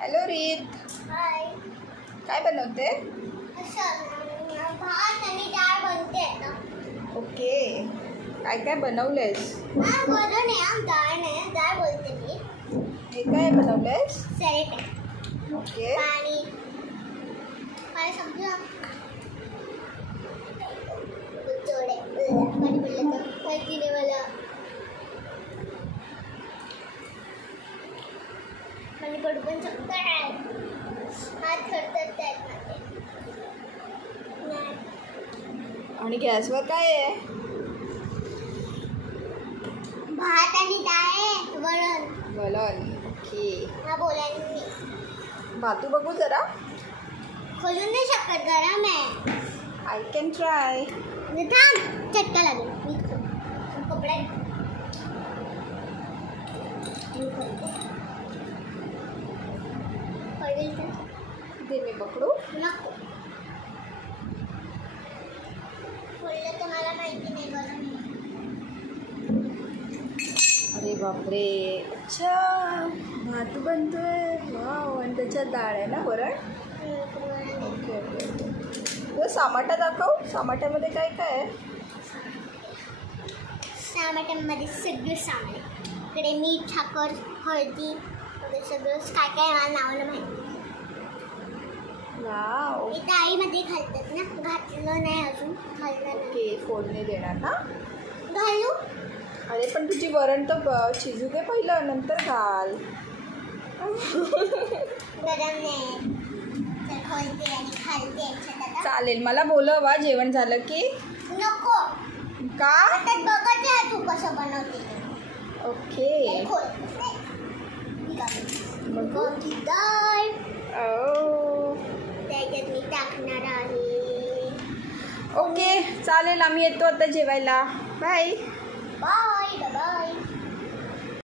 Hello रीत, हाय. काय बनवते? भात आणि डाळ बनते ना. ओके, काय काय बनवलेस? वरण आहे, डाळ नाही, डाळ बोलते मी. हे काय बनवलेस? सॅलेड. ओके. पाणी पाणी समजा थोडे पाणी पडलं तर माहिती नाही मला. पाणी पडू पण शकतं. हात थरथरत आहेत माझे. आणि गॅसवर काय आहे? भात आणि डाळ आहे, वरण. वरण. ओके. हा बोलायला मी भातू बघू जरा. खोलून नाही शकत, गरम आहे. I can try. थांब, चटका लागेल. मी कपडा पडेल तर दे मी पकडू. नको. खोललं तर मला माहिती नाही, गरम आहे. अरे बापरे. अच्छा, भात बनतोय. वाव. आणि त्याच्यात डाळ आहे ना, वरण. Okay okay okay. सामाटा दाखव. सामाट्यामध्ये काय काय आहे? टमाट्यामध्ये सगळं सामान आहे. इकडे मीठ, साखर, हळदी वगैरे सगळं काय काय मला नावाला माहिती. वाव. हे डाळीमध्ये घालतात ना, घातलं नाही अजून, घालणार. ओके, फोडणी देणार ना. घालू. अरे पण तुझी वरण तर शिजू दे पहिलं, नंतर घाल. गरम नाही तर खोलते आणि घालते याच्यात आता. चालेल, मला बोलवा जेवण झालं की. नको. का? आता बघत आहे तू कसं बनवते. ओके. खोल. बघू. डाळ ओ. त्याच्यात मी टाकणार आहे. ओके चालेल, आम्ही येतो आता जेवायला. बाय. Bye bye.